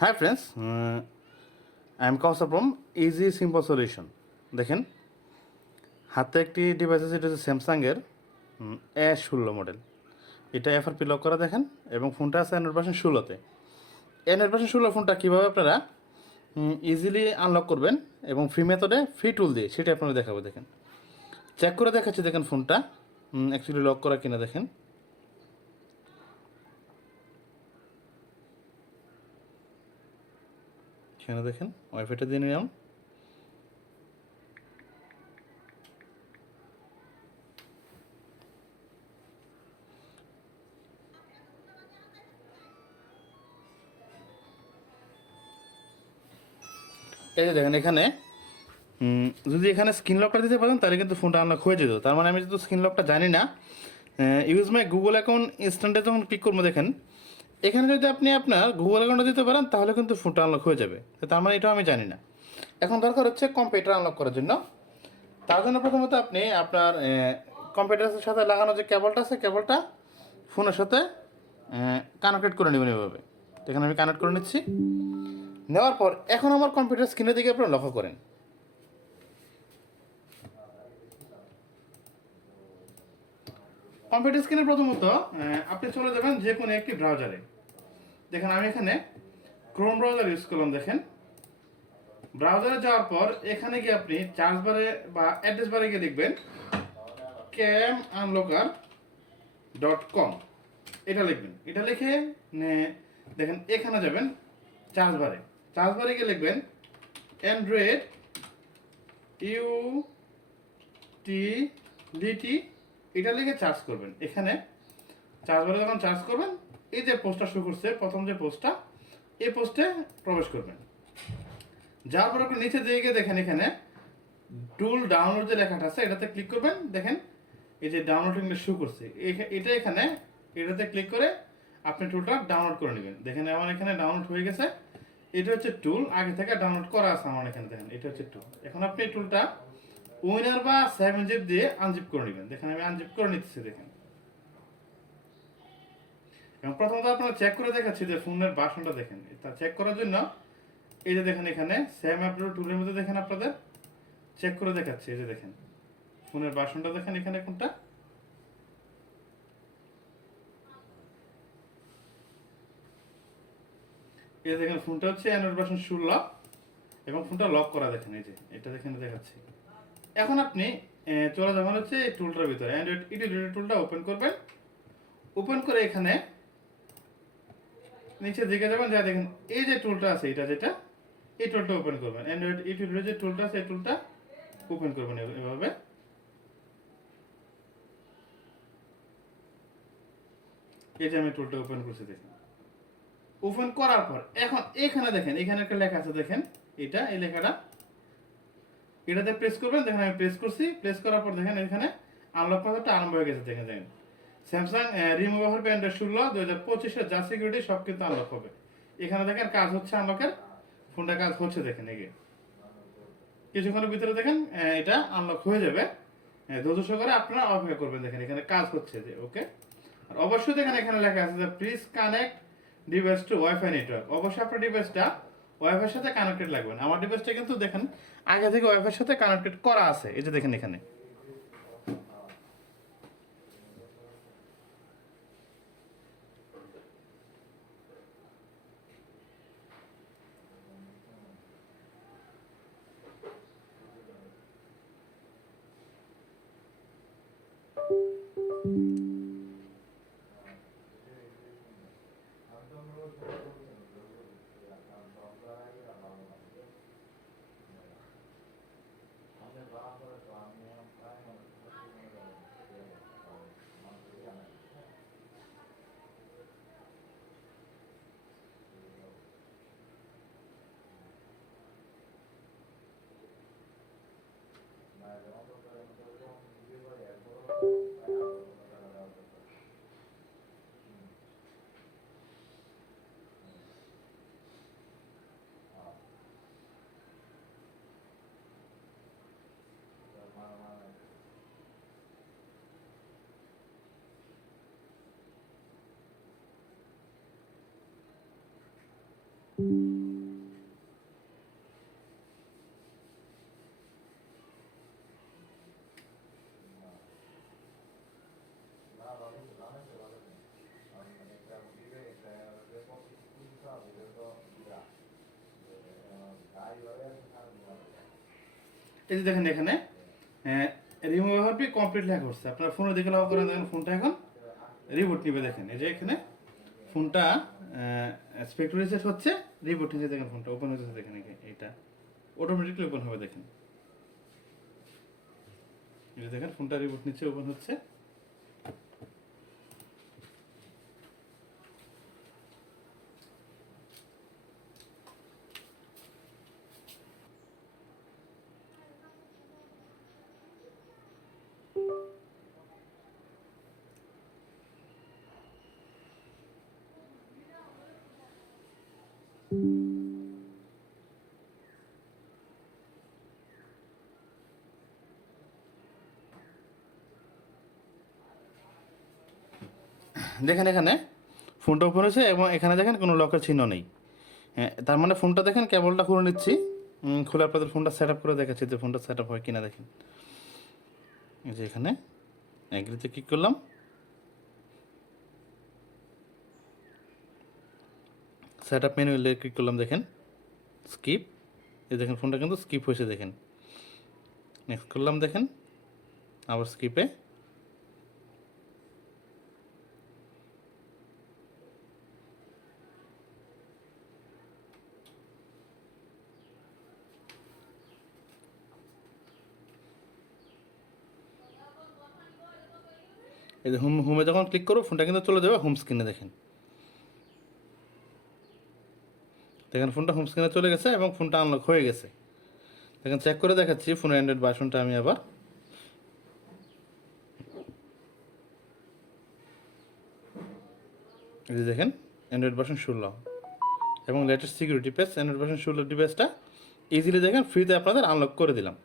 Hi friends, I am Kausar from Easy Simple Solution. দেখেন হাতে একটি ডিভাইস আছে, এটা হচ্ছে স্যামসাংয়ের A16 মডেল। এটা এফআরপি লক করা দেখেন, এবং ফোনটা আছে অ্যান্ড্রয়েড ভার্সন 16-তে। অ্যান্ড্রয়েড ভার্সন 16 ফোনটা কীভাবে আপনারা ইজিলি আনলক করবেন এবং ফ্রি মেথডে ফ্রি টুল দিয়ে সেটা আপনারা দেখাবো। দেখেন চেক করে দেখাচ্ছি, দেখেন ফোনটা অ্যাকচুয়ালি লক করা কিনা দেখেন। এখানে দেখেন ওয়াইফাইটা দিয়ে নিলাম। এই যে দেখেন এখানে যদি এখানে স্ক্রিন লকটা দিতে পারেন তাহলে কিন্তু ফোনটা আনলক হয়ে যেত। তার মানে আমি যেহেতু স্ক্রিন লকটা জানি না, ইউজ মাই গুগল অ্যাকাউন্ট ইনস্ট্যান্টে যখন ক্লিক করবো দেখেন এখানে যদি আপনি আপনার গুগল অ্যাকাউন্টটা দিতে পারেন তাহলে কিন্তু ফোনটা আনলক হয়ে যাবে। তার মানে এটাও আমি জানি না। এখন দরকার হচ্ছে কম্পিউটার আনলক করার জন্য। তার জন্য প্রথমত আপনি আপনার কম্পিউটারের সাথে লাগানো যে কেবলটা আছে, কেবলটা ফোনের সাথে কানেক্টেড করে নেবেন এভাবে। এখানে আমি কানেক্ট করে নিচ্ছি। নেওয়ার পর এখন আমার কম্পিউটার স্ক্রিনের দিকে আপনারা লক্ষ্য করেন। কম্পিউটার স্ক্রিনে প্রথমত আপনি চলে যাবেন যে কোনো একটি ব্রাউজারে। দেখেন আমি এখানে ক্রোম ব্রাউজার ইউজ করলাম। দেখেন ব্রাউজারে যাওয়ার পর এখানে গিয়ে আপনি চার্জ বারে বা অ্যাড্রেস বারে গিয়ে লিখবেন camunlocker.com। এটা লিখবেন। এটা লিখে দেখেন এখানে যাবেন চার্জ বারে। চার্জ বারে গিয়ে লিখবেন অ্যান্ড্রয়েড ইউটিলিটি, এটা লিখে চার্জ করবেন। এখানে চার্জ বারে যখন চার্জ করবেন এই যে পোস্টটা শো করছে, প্রথম যে পোস্টটা, এই পোস্টে প্রবেশ করবেন। যাওয়ার পর আপনি নিচে দিয়ে গিয়ে দেখেন এখানে টুল ডাউনলোড যে লেখাটা আছে এটাতে ক্লিক করবেন। দেখেন এই যে ডাউনলোডিংটা শো করছে, এটা এখানে এটাতে ক্লিক করে আপনি টুলটা ডাউনলোড করে নেবেন। দেখেন আমার এখানে ডাউনলোড হয়ে গেছে। এটা হচ্ছে টুল, আগে থেকে ডাউনলোড করা আছে আমার এখানে। দেখেন এটা হচ্ছে টুল। এখন আপনি এই টুলটা উইনার বা 7zip দিয়ে আনজিপ করে নেবেন। দেখেন আমি আনজিপ করে নিচ্ছি। দেখেন এবং প্রথমত আপনারা চেক করে দেখাচ্ছি যে ফোনের ভার্সনটা দেখেন। তা চেক করার জন্য এই যে দেখেন এখানে সেম আপলোড টুলের মধ্যে দেখেন আপনাদের চেক করে দেখাচ্ছি। এই যে দেখেন ফোনের ভার্সনটা দেখেন এখানে কোনটা। এই দেখেন ফোনটা হচ্ছে অ্যান্ড্রয়েড ভার্সন 16 এবং ফোনটা লক করা। দেখেন এই যে এটা দেখেন দেখাচ্ছি। এখন আপনি চলে যাবেন হচ্ছে এই টুলটার ভিতরে, অ্যান্ড্রয়েড ইউটিলিটি টুলটা ওপেন করবেন। ওপেন করে এখানে নিচে দিকে যাবেন, যা দেখেন এই যে টুলটা আছে, এটা যেটা এই টুলটা ওপেন করবেন। অ্যান্ড্রয়েড ইউটিলিটি যে টুলটা আছে এই টুলটা ওপেন করবেন এভাবে। এই যে আমি টুলটা ওপেন করছি। দেখেন ওপেন করার পর এখন এখানে দেখেন এখানে একটা লেখা আছে। দেখেন এটা এই লেখাটা, এটাতে প্রেস করবেন। দেখেন আমি প্রেস করছি। প্রেস করার পর দেখেন এখানে আনলক প্রসেসটা আরম্ভ হয়ে গেছে। দেখেন দেখেন স্যামসাং রিমুভেবল অ্যান্ড্রয়েড 16 2025-এর যা সিকিউরিটি সব কিন্তু আনলক হবে। এখানে দেখেন কাজ হচ্ছে আনলকের, ফোনটা কাজ হচ্ছে। দেখেন এগিয়ে কিছুক্ষণের ভিতরে দেখেন এটা আনলক হয়ে যাবে। ধৈর্য সহকারে আপনারা অপেক্ষা করবেন। দেখেন এখানে কাজ হচ্ছে যে ওকে। আর অবশ্যই দেখেন এখানে লেখা আছে যে please connect device to wifi network. অবশ্যই আপনার ডিভাইসটা ওয়াইফাইয়ের সাথে কানেক্টেড লাগবে। আমার ডিভাইসটা কিন্তু দেখেন আগে থেকে ওয়াইফাইয়ের সাথে কানেক্টেড করা আছে। এই যে দেখেন এখানে এই যে দেখেন এখানে রিমুভ হবে কমপ্লিট লেখা হচ্ছে। আপনার ফোনে দেখে লগ করেন, দেখেন ফোনটা এখন রিবুট নিবে। দেখেন এই যে এখানে ফোনটা স্পেক্টর রিসেট হচ্ছে, রিবুট নিচ্ছে, দেখেন ফোনটা ওপেন হচ্ছে। দেখেন এটা অটোমেটিকলি ওপেন হবে। দেখেন এই যে দেখেন ফোনটা রিবুট নিচ্ছে, ওপেন হচ্ছে। দেখেন এখানে ফোনটা ওপেন হয়েছে এবং এখানে দেখেন কোনো লকের চিহ্ন নেই। হ্যাঁ, তার মানে ফোনটা দেখেন কেবলটা খুলে নিচ্ছি, খুলে আপনাদের ফোনটা সেট আপ করে দেখাচ্ছি যে ফোনটা সেট আপ হয় কিনা। দেখেন এই যে এখানে এগ্রিতে ক্লিক করলাম, সেট আপ মেনু ক্লিক করলাম, দেখেন স্কিপ। এই দেখেন ফোনটা কিন্তু স্কিপ হয়েছে। দেখেন নেক্সট করলাম, দেখেন আবার স্কিপে। এই যে হোমে যখন ক্লিক করবো ফোনটা কিন্তু চলে যাবে হোম স্ক্রিনে। দেখেন দেখেন ফোনটা হোম স্ক্রিনে চলে গেছে এবং ফোনটা আনলক হয়ে গেছে। দেখেন চেক করে দেখাচ্ছি ফোনের অ্যান্ড্রয়েড ভার্সনটা আমি আবার। এই যে দেখেন অ্যান্ড্রয়েড ভার্সন 16 এবং লেটেস্ট সিকিউরিটি প্যাচ অ্যান্ড্রয়েড ভার্সন 16 ডিভাইসটা ইজিলি দেখেন ফ্রিতে আপনাদের আনলক করে দিলাম।